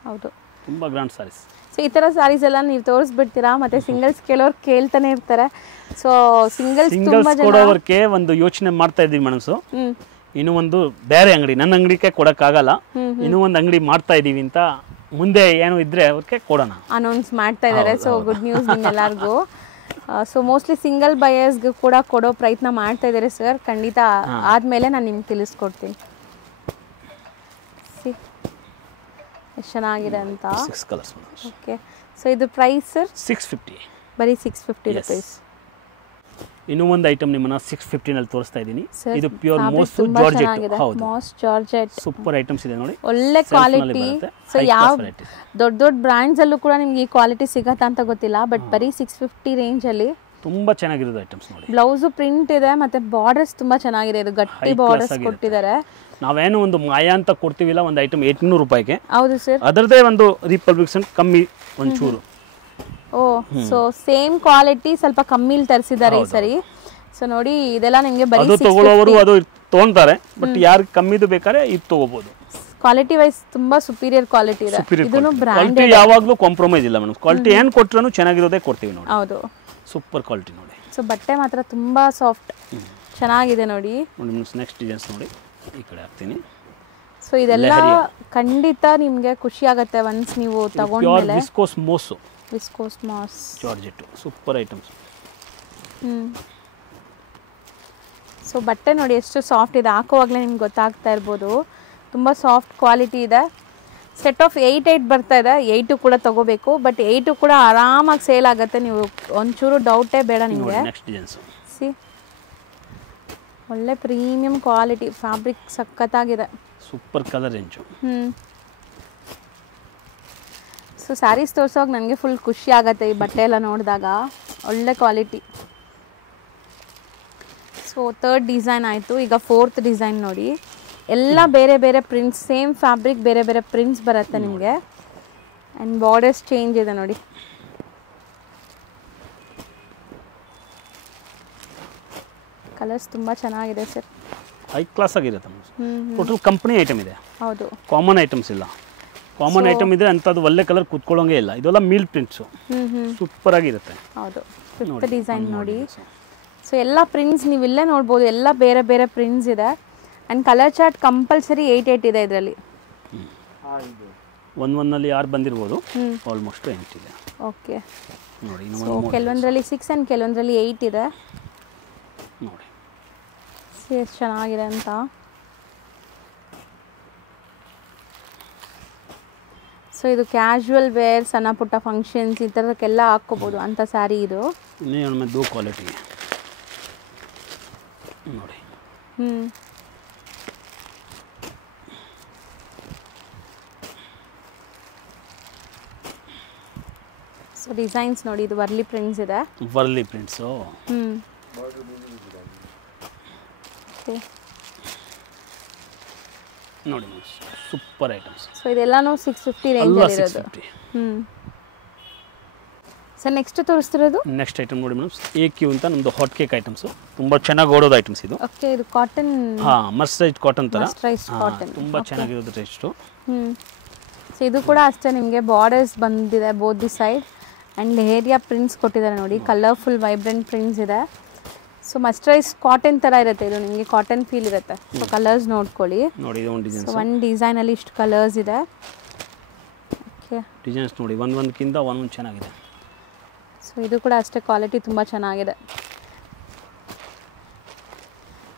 ಹೌದು, ತುಂಬ ಗ್ರ್ಯಾಂಡ್ ಸ್ಯಾರೀಸ್. ಸೊ ಈ ಥರ ಸ್ಯಾರೀಸ್ ಎಲ್ಲ ನೀವು ತೋರಿಸ್ಬಿಡ್ತೀರಾ, ಮತ್ತೆ ಸಿಂಗಲ್ಸ್ ಕೆಲವ್ರು ಕೇಳ್ತಾನೆ ಇರ್ತಾರೆ. ಸೊ ಸಿಂಗಲ್ಸ್ ಕೊಡೋವರ್ಗೆ ಒಂದು ಯೋಚನೆ ಮಾಡ್ತಾ ಇದ್ದೀವಿ ಮನಸ್ಸು. ಇನ್ನೂ ಒಂದು ಬೇರೆ ಅಂಗಡಿ, ನನ್ನ ಅಂಗಡಿಗೆ ಕೊಡೋಕ್ಕಾಗಲ್ಲ, ಇನ್ನೂ ಒಂದು ಅಂಗಡಿ ಮಾಡ್ತಾ ಇದ್ದೀವಿ ಅಂತ ಮುಂದೆ ಏನು ಇದ್ರೆ ಅವ್ರಿಗೆ ಕೊಡೋಣ ಅನೌನ್ಸ್ ಮಾಡ್ತಾ ಇದ್ದಾರೆ. ಸೊ ಗುಡ್ ನ್ಯೂಸ್ ನಿಮ್ಮೆಲ್ಲರಿಗೂ. ಸೊ ಮೋಸ್ಟ್ಲಿ ಸಿಂಗಲ್ ಬಯರ್ಸ್ಗೆ ಕೂಡ ಕೊಡೋ ಪ್ರಯತ್ನ ಮಾಡ್ತಾ ಇದ್ದಾರೆ ಸರ್. ಖಂಡಿತ ಆದಮೇಲೆ ನಾನು ನಿಮ್ಗೆ ತಿಳಿಸ್ಕೊಡ್ತೀನಿ. ಎಷ್ಟು ಚೆನ್ನಾಗಿದೆ ಅಂತ. 6 ಕಲರ್ಸ್. ಓಕೆ, ಸೊ ಇದು ಪ್ರೈಸ್ ಸರ್ 650, ಬರೀ 650 ರೂಪೀಸ್. ಇನ್ನೂ ಒಂದು ಐಟಮ್ ನಿಮ್ಮನ್ನ 650 ನಲ್ಲಿ ತೋರಿಸ್ತಾ ಇದ್ದೀನಿ. ಇದು ಪ್ಯೂರ್ ಮೋಸ್ ಜಾರ್ಜೆಟ್. ಹೌದು, ಮೋಸ್ ಜಾರ್ಜೆಟ್ ಸೂಪರ್ ಐಟಮ್ಸ್ ಇದೆ ನೋಡಿ, ಒಳ್ಳೆ ಕ್ವಾಲಿಟಿ. ಸೊ ಯಾವ ದೊಡ್ಡ ದೊಡ್ಡ ಬ್ರ್ಯಾಂಡ್ಸ್ ಅಲ್ಲೂ ಕೂಡ ನಿಮ್ಗೆ ಈ ಕ್ವಾಲಿಟಿ ಸಿಗತ್ತಾ ಅಂತ ಗೊತ್ತಿಲ್ಲ, ಬಟ್ ಬರೀ 650 ರೇಂಜ್ ಅಲ್ಲಿ ತುಂಬಾ ಚೆನ್ನಾಗಿರೋದು ಐಟಮ್ಸ್ ನೋಡಿ. ಬ್ಲೌಸ್ ಪ್ರಿಂಟ್ ಇದೆ, ಮತ್ತೆ ಬಾರ್ಡರ್ಸ್ ತುಂಬಾ ಚೆನ್ನಾಗಿದೆ. ಇದು ಗಟ್ಟಿ ಬಾರ್ಡರ್ಸ್ ಕೊಟ್ಟಿದ್ದಾರೆ. ನಾವೇನು ಒಂದು ಮಾಯಾ ಅಂತ ಕೊಡ್ತೀವಿಲ್ಲ, ಒಂದು ಐಟಮ್ 800 ರೂಪಾಯಿಗೆ. ಹೌದು ಸರ್, ಅದರದೇ ಒಂದು ರೀಪಬ್ಲಿಕೇಶನ್ ಕಮ್ಮಿ ಒಂಚೂರು. ಓ, ಸೊ ಸೇಮ್ ಕ್ವಾಲಿಟಿ ಸ್ವಲ್ಪ ಕಮ್ಮಿಲಿ ತರಿಸಿದ್ದಾರೆ ಈ ಸರಿ. ಸೊ ನೋಡಿ, ಇದೆಲ್ಲ ನಿಮಗೆ ಬರೀ ಅದು ತಗೊಳ್ಳೋರು ಅದು ತಗೊಂತಾರೆ, ಬಟ್ ಯಾರು ಕಮ್ಮಿದು ಬೇಕಾದ್ರೆ ಇದು ತಗೋಬಹುದು. ಕ್ವಾಲಿಟಿ ವೈಸ್ ತುಂಬಾ ಸುಪೀರಿಯರ್ ಕ್ವಾಲಿಟಿ ಇದೆ. ಇದನ್ನು ಬ್ರಾಂಡೆಡ್, ಯಾವಾಗಲೂ ಕಾಂಪ್ರಮೈಸ್ ಇಲ್ಲ ಮೇಡಮ್. ಕ್ವಾಲಿಟಿ ಏನು ಕೊಟ್ಟರು ಚೆನ್ನಾಗಿರೋದೇ ಕೊಡ್ತೀವಿ ನೋಡಿ. ಹೌದು, ಸೂಪರ್ ಕ್ವಾಲಿಟಿ ನೋಡಿ. ಸೊ ಬಟ್ಟೆ ಮಾತ್ರ ತುಂಬಾ ಸಾಫ್ಟ್ ಚೆನ್ನಾಗಿದೆ ನೋಡಿ. ನೆಕ್ಸ್ಟ್ ಡಿಸೈನ್ಸ್ ನೋಡಿ, ಈ ಕಡೆ ಹಾಕ್ತೀನಿ. ಸೊ ಇದೆಲ್ಲ ಖಂಡಿತ ನಿಮಗೆ ಖುಷಿ ಆಗುತ್ತೆ ಒನ್ಸ್ ನೀವು ತಗೊಂಡ್ಮೇಲೆ. Viscose moss, viscose moss georgette, super items. So ಬಟ್ಟೆ ನೋಡಿ ಎಷ್ಟು ಸಾಫ್ಟ್ ಇದೆ, ಹಾಕುವಾಗಲೇ ನಿಮ್ಗೆ ಗೊತ್ತಾಗ್ತಾ ಇರ್ಬೋದು. ತುಂಬ ಸಾಫ್ಟ್ ಕ್ವಾಲಿಟಿ ಇದೆ. ಸೆಟ್ ಆಫ್ 8 ಬರ್ತಾ ಇದೆ. 8 ಕೂಡ ತಗೋಬೇಕು, ಬಟ್ 8 ಕೂಡ ಆರಾಮಾಗಿ ಸೇಲ್ ಆಗುತ್ತೆ. ನೀವು ಒಂಚೂರು ಡೌಟೇ ಬೇಡ ನಿಮಗೆ. ಸಿ, ಒಳ್ಳೆ ಪ್ರೀಮಿಯಂ ಕ್ವಾಲಿಟಿ, ಫ್ಯಾಬ್ರಿಕ್ ಸಖತ್ತಾಗಿದೆ, super colour range. So saris ತೋರ್ಸೋವಾಗ ನನಗೆ ಫುಲ್ ಖುಷಿ ಆಗುತ್ತೆ ಈ ಬಟ್ಟೆ ಎಲ್ಲ ನೋಡಿದಾಗ. ಒಳ್ಳೆ ಕ್ವಾಲಿಟಿ. ಸೊ 3rd ಡಿಸೈನ್ ಆಯಿತು. ಈಗ 4th ಡಿಸೈನ್ ನೋಡಿ. ಎಲ್ಲ ಬೇರೆ ಬೇರೆ ಪ್ರಿಂಟ್ಸ್, ಸೇಮ್ ಫ್ಯಾಬ್ರಿಕ್, ಬೇರೆ ಬೇರೆ ಪ್ರಿಂಟ್ಸ್ ಬರುತ್ತೆ ನಿಮಗೆ. ಆ್ಯಂಡ್ ಬಾರ್ಡರ್ಸ್ ಚೇಂಜ್ ಇದೆ ನೋಡಿ. ಕಲರ್ಸ್ ತುಂಬ ಚೆನ್ನಾಗಿದೆ ಸರ್, ಹೈ ಕ್ಲಾಸ್ ಆಗಿರುತ್ತೆ. ಟೋಟಲ್ ಕಂಪನಿ ಐಟಮ್ ಇದೆ. ಹೌದು, ಕಾಮನ್ ಐಟಮ್ಸ್ ಇಲ್ಲ. ಕಾಮನ್ ಐಟಮ್ ಇದ್ರೆ ಅಂಥದ್ದು ಒಳ್ಳೆ ಕಲರ್ ಕೂತ್ಕೊಳ್ಳೋಂಗೆ ಇಲ್ಲ. ಇದೆಲ್ಲ ಮೀಲ್ ಪ್ರಿಂಟ್ಸು, ಸೂಪರ್ ಆಗಿರುತ್ತೆ. ಹೌದು, 5th ಡಿಸೈನ್ ನೋಡಿ. ಸೊ ಎಲ್ಲ ಪ್ರಿಂಟ್ಸ್ ನೀವು ಇಲ್ಲೇ ನೋಡ್ಬೋದು, ಎಲ್ಲ ಬೇರೆ ಬೇರೆ ಪ್ರಿಂಟ್ಸ್ ಇದೆ. ಆ್ಯಂಡ್ ಕಲರ್ ಚಾರ್ಟ್ ಕಂಪಲ್ಸರಿ 8 ಇದೆ ಇದರಲ್ಲಿ. ಒಂದೊಂದಲ್ಲಿ 6 ಬಂದಿರ್ಬೋದು, ಆಲ್ಮೋಸ್ಟ್ 8 ಇದೆ. ಓಕೆ ನೋಡಿ, ಕೆಲವೊಂದರಲ್ಲಿ 6 ಆ್ಯಂಡ್ ಕೆಲವೊಂದರಲ್ಲಿ 8 ಇದೆ ನೋಡಿ. ಎಷ್ಟು ಚೆನ್ನಾಗಿದೆ ಅಂತ. ಸೊ ಇದು ಕ್ಯಾಶುವಲ್ ವೇರ್, ಸಣ್ಣ ಪುಟ್ಟ ಫಂಕ್ಷನ್ಸ್ ಈ ಥರಕ್ಕೆಲ್ಲ ಹಾಕ್ಕೋಬೋದು ಅಂಥ ಸ್ಯಾರಿ ಇದು. ದೋ ಕ್ವಾಲಿಟಿ ನೋಡಿ. ಸೊ ಡಿಸೈನ್ಸ್ ನೋಡಿ, ಇದು ವರ್ಲಿ ಪ್ರಿಂಟ್ಸ್ ಇದೆ. ವರ್ಲಿ ಪ್ರಿಂಟ್ಸು. ನೋಡಿ, ಸೂಪರ್ ಐಟಮ್ಸ್. ಸೊ ಇದೆಲ್ಲಾನು 650 ರೇಂಜಲ್ಲಿ ಇರೋದು. ಸರ್ ನೆಕ್ಸ್ಟ್ ತೋರಿಸ್ತಿರೋದು ನೆಕ್ಸ್ಟ್ ಐಟಮ್ ನೋಡಿ ಮೇಡಮ್, AQ ಅಂತ ನಮ್ಮದು ಹಾಟ್ ಕೇಕ್ ಐಟಮ್ಸು. ತುಂಬ ಚೆನ್ನಾಗಿ ಓಡೋದು ಐಟಮ್ಸ್ ಇದು. ಓಕೆ, ಇದು ಕಾಟನ್. ಹಾಂ, ಮರ್ಸರೈಸ್ಡ್ ಕಾಟನ್ ಥರ. ಕಾಟನ್ ತುಂಬ ಚೆನ್ನಾಗಿರೋದು ಟೆಸ್ಟು. ಸೊ ಇದು ಕೂಡ ಅಷ್ಟೇ, ನಿಮಗೆ ಬಾರ್ಡರ್ಸ್ ಬಂದಿದೆ both the side. And area prints ಕೊಟ್ಟಿದ್ದಾರೆ ನೋಡಿ, ಕಲರ್ಫುಲ್ ವೈಬ್ರೆಂಟ್ ಪ್ರಿಂಟ್ಸ್ ಇದೆ. ಸೊ ಮಸ್ಟರೈಸ್ ಕಾಟನ್ ಥರ ಇರುತ್ತೆ ಇದು, ನಿಮಗೆ ಕಾಟನ್ ಫೀಲ್ ಇರುತ್ತೆ. ಸೊ ಕಲರ್ಸ್ ನೋಡ್ಕೊಳ್ಳಿ ನೋಡಿ. ಒಂದು ಡಿಸೈನಲ್ಲಿ ಇಷ್ಟು ಕಲರ್ಸ್ ಇದೆ. ಓಕೆ, ಡಿಸೈನ್ಸ್ ನೋಡಿ, ಒಂದೊಂದಕ್ಕಿಂತ ಒಂದೊಂದು ಚೆನ್ನಾಗಿದೆ. ಸೊ ಇದು ಕೂಡ ಅಷ್ಟೇ ಕ್ವಾಲಿಟಿ ತುಂಬ ಚೆನ್ನಾಗಿದೆ.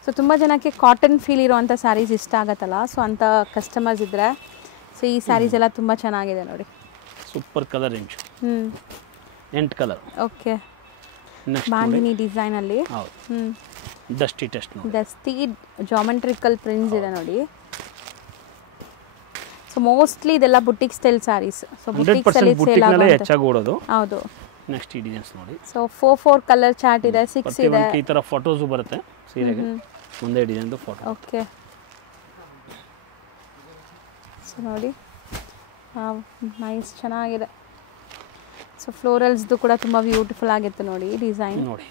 ಸೊ ತುಂಬ ಜನಕ್ಕೆ ಕಾಟನ್ ಫೀಲ್ ಇರೋವಂಥ ಸ್ಯಾರೀಸ್ ಇಷ್ಟ ಆಗುತ್ತಲ್ಲ, ಸೊ ಅಂಥ ಕಸ್ಟಮರ್ಸ್ ಇದ್ದರೆ ಸೊ ಈ ಸ್ಯಾರೀಸ್ ಎಲ್ಲ ತುಂಬ ಚೆನ್ನಾಗಿದೆ ನೋಡಿ. Super colour range. 8 colour. Okay, bandhani ಡಿಸೈನಲ್ಲಿ. ಡಸ್ಟಿ ಟೆಸ್ಟ್ ನೋಡಿ, ಡಸ್ಟಿ ಜಾಮೆಟ್ರಿಕಲ್ ಪ್ರಿಂಟ್ಸ್ ಇದೆ ನೋಡಿ. ಸೊ ಮೋಸ್ಟ್ಲಿ ಇದೆಲ್ಲ boutique style saris. So boutique style sale ಆಗೋದು ಹೆಚ್ಚಾಗಿ ಓಡೋದು. ಹೌದು. ನೆಕ್ಸ್ಟ್ ಈ ಡಿಸೈನ್ಸ್ ನೋಡಿ. ಸೊ 4 ಕಲರ್ ಚಾರ್ಟ್ ಇದೆ, 6 ಇದೆ. ಈ ತರ ಫೋಟೋಸ್ ಬರುತ್ತೆ ಸೀರೆಗೆ, ಒಂದೇ ಡಿಸೈನ್ ಫೋಟೋ. ಓಕೆ, ಸೊ ನೋಡಿ, ನೈಸ್ ಚೆನ್ನಾಗಿದೆ. ಸೊ ಫ್ಲೋರಲ್ಸ್ದು ಕೂಡ ತುಂಬ ಬ್ಯೂಟಿಫುಲ್ ಆಗಿತ್ತು ನೋಡಿ ಡಿಸೈನ್. ನೋಡಿ,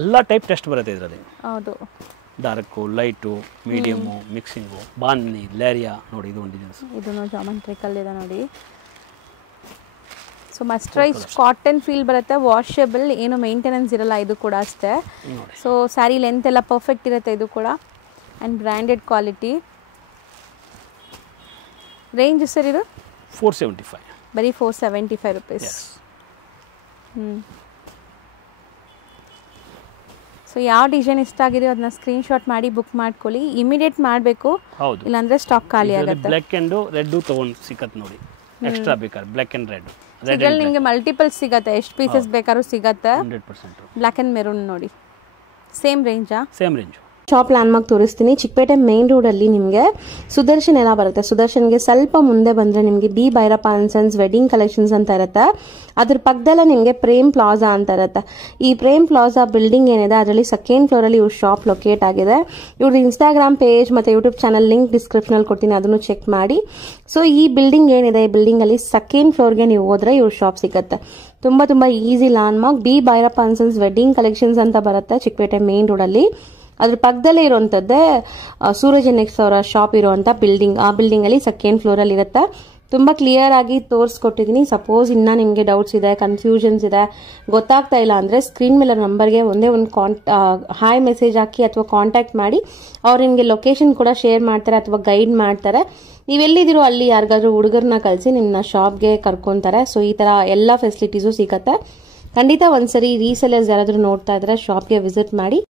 ಎಲ್ಲ ಟೈಪ್ ಟೆಸ್ಟ್ ಬರುತ್ತೆ ಇದರಲ್ಲಿ. ಹೌದು, ಡಾರ್ಕು, ಲೈಟು, ಮೀಡಿಯಮು, ಮಿಕ್ಸಿಂಗು, ಬಾನ್ನಿ, ಲೇರಿಯಾ ನೋಡಿ. ಇದು ಒಂದು ಡಿಸೈನ್ಸ್. ಇದನ್ನು ಜಾಮೆಟ್ರಿಕಲ್ ಇದೆ ನೋಡಿ. ಸೊ ಮಸ್ಟರೈಸ್ ಕಾಟನ್ ಫೀಲ್ ಬರುತ್ತೆ, ವಾಷಬಲ್, ಏನು ಮೇಂಟೆನೆನ್ಸ್ ಇರಲ್ಲ ಇದು ಕೂಡ ಅಷ್ಟೇ. ಸೊ ಸ್ಯಾರಿ ಲೆಂತ್ ಎಲ್ಲ ಪರ್ಫೆಕ್ಟ್ ಇರುತ್ತೆ ಇದು ಕೂಡ. And branded quality. Range sir ಇದು 475, ಬರೀ 475 ರೂಪೀಸ್. ಸೊ ಯಾವ ಡಿಸೈನ್ ಇಷ್ಟ ಆಗಿದೆಯೋ ಅದನ್ನ ಸ್ಕ್ರೀನ್ಶಾಟ್ ಮಾಡಿ ಬುಕ್ ಮಾಡ್ಕೊಳ್ಳಿ. ಇಮಿಡಿಯೇಟ್ ಮಾಡಬೇಕು, ಇಲ್ಲಾಂದ್ರೆ ಸ್ಟಾಕ್ ಖಾಲಿ ಆಗುತ್ತೆ. ಬ್ಲ್ಯಾಕ್ ಅಂಡ್ ರೆಡ್ ತಗೊಂಡು ಸಿಕ್ಕತ್ ನೋಡಿ, ಎಕ್ಸ್ಟ್ರಾ ಬೇಕಾದ್ರೆ ಬ್ಲ್ಯಾಕ್ ಅಂಡ್ ರೆಡ್. ಇದರಲ್ಲಿ ನಿಮಗೆ ಮಲ್ಟಿಪಲ್ ಸಿಗುತ್ತೆ, ಎಷ್ಟು ಪೀಸಸ್ ಬೇಕಾದ್ರೂ ಸಿಗುತ್ತೆ. 100% ಬ್ಲ್ಯಾಕ್ ಅಂಡ್ ಮೆರೂನ್ ನೋಡಿ, ಸೇಮ್ ರೇಂಜಾ? Same range. ಶಾಪ್ ಲ್ಯಾಂಡ್ಮಾರ್ಕ್ ತೋರಿಸ್ತೀನಿ. ಚಿಕ್ಕಪೇಟೆ ಮೇನ್ ರೋಡಲ್ಲಿ ನಿಮಗೆ ಸುದರ್ಶನ್ ಎಲ್ಲ ಬರುತ್ತೆ. ಸುದರ್ಶನ್ಗೆ ಸ್ವಲ್ಪ ಮುಂದೆ ಬಂದರೆ ನಿಮಗೆ D Bhyrappa and sons wedding collections ಅಂತ ಇರುತ್ತೆ. ಅದ್ರ ಪಕ್ಕದಲ್ಲೇ ನಿಮಗೆ ಪ್ರೇಮ್ ಪ್ಲಾಜಾ ಅಂತ ಇರುತ್ತೆ. ಈ ಪ್ರೇಮ್ ಪ್ಲಾಜಾ ಬಿಲ್ಡಿಂಗ್ ಏನಿದೆ ಅದರಲ್ಲಿ ಸೆಕೆಂಡ್ ಫ್ಲೋರಲ್ಲಿ ಇವ್ರ ಶಾಪ್ ಲೊಕೇಟ್ ಆಗಿದೆ. ಇವ್ರದ್ದು ಇನ್ಸ್ಟಾಗ್ರಾಮ್ ಪೇಜ್ ಮತ್ತು ಯೂಟ್ಯೂಬ್ ಚಾನಲ್ ಲಿಂಕ್ ಡಿಸ್ಕ್ರಿಪ್ಷನಲ್ಲಿ ಕೊಡ್ತೀನಿ, ಅದನ್ನು ಚೆಕ್ ಮಾಡಿ. ಸೊ ಈ ಬಿಲ್ಡಿಂಗ್ ಏನಿದೆ, ಈ ಬಿಲ್ಡಿಂಗಲ್ಲಿ ಸೆಕೆಂಡ್ ಫ್ಲೋರ್ಗೆ ನೀವು ಹೋದ್ರೆ ಇವ್ರ ಶಾಪ್ ಸಿಗುತ್ತೆ. ತುಂಬ easy landmark. D Bhyrappa and sons wedding collections ಅಂತ ಬರುತ್ತೆ ಚಿಕ್ಕಪೇಟೆ ಮೇನ್ ರೋಡಲ್ಲಿ. ಅದ್ರ ಪಕ್ಕದಲ್ಲೇ ಇರುವಂತದ್ದೇ ಸೂರಜ್ ಎನೆಕ್ಸ್ ಅವರ ಶಾಪ್ ಇರುವಂತ ಬಿಲ್ಡಿಂಗ್. ಆ ಬಿಲ್ಡಿಂಗ್ ಅಲ್ಲಿ ಸೆಕೆಂಡ್ ಫ್ಲೋರ್ ಅಲ್ಲಿ ಇರುತ್ತೆ. ತುಂಬಾ ಕ್ಲಿಯರ್ ಆಗಿ ತೋರಿಸ್ಕೊಟ್ಟಿದ್ದೀನಿ. ಸಪೋಸ್ ಇನ್ನ ನಿಮಗೆ ಡೌಟ್ಸ್ ಇದೆ, ಕನ್ಫ್ಯೂಷನ್ಸ್ ಇದೆ, ಗೊತ್ತಾಗ್ತಾ ಇಲ್ಲ ಅಂದ್ರೆ ಸ್ಕ್ರೀನ್ ಮೇಲೆ ನಂಬರ್ಗೆ ಒಂದೇ ಒಂದು ಹಾಯ್ ಮೆಸೇಜ್ ಹಾಕಿ ಅಥವಾ ಕಾಂಟ್ಯಾಕ್ಟ್ ಮಾಡಿ. ಅವ್ರು ನಿಮಗೆ ಲೊಕೇಶನ್ ಕೂಡ ಶೇರ್ ಮಾಡ್ತಾರೆ ಅಥವಾ ಗೈಡ್ ಮಾಡ್ತಾರೆ. ನೀವೆಲ್ಲಿದ್ದೀರೋ ಅಲ್ಲಿ ಯಾರಿಗಾದ್ರೂ ಹುಡುಗರನ್ನ ಕಳಿಸಿ ನಿಮ್ಮನ್ನ ಶಾಪ್ಗೆ ಕರ್ಕೊಂತಾರೆ. ಸೊ ಈ ತರ ಎಲ್ಲ ಫೆಸಿಲಿಟೀಸು ಸಿಗತ್ತೆ. ಖಂಡಿತ ಒಂದ್ಸರಿ ರೀಸೆಲರ್ಸ್ ಯಾರಾದ್ರೂ ನೋಡ್ತಾ ಇದ್ರೆ ಶಾಪ್ಗೆ ವಿಸಿಟ್ ಮಾಡಿ.